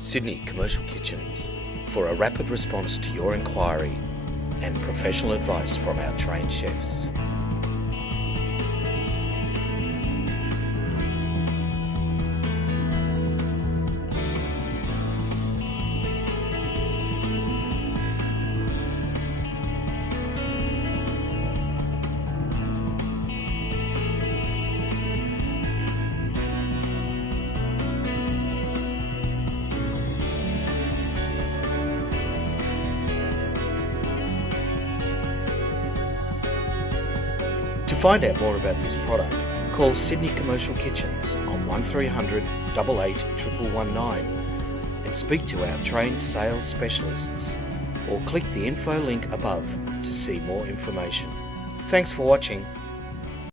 Sydney Commercial Kitchens for a rapid response to your inquiry and professional advice from our trained chefs. To find out more about this product, call Sydney Commercial Kitchens on 1300 88 1119 and speak to our trained sales specialists, or click the info link above to see more information. Thanks for watching.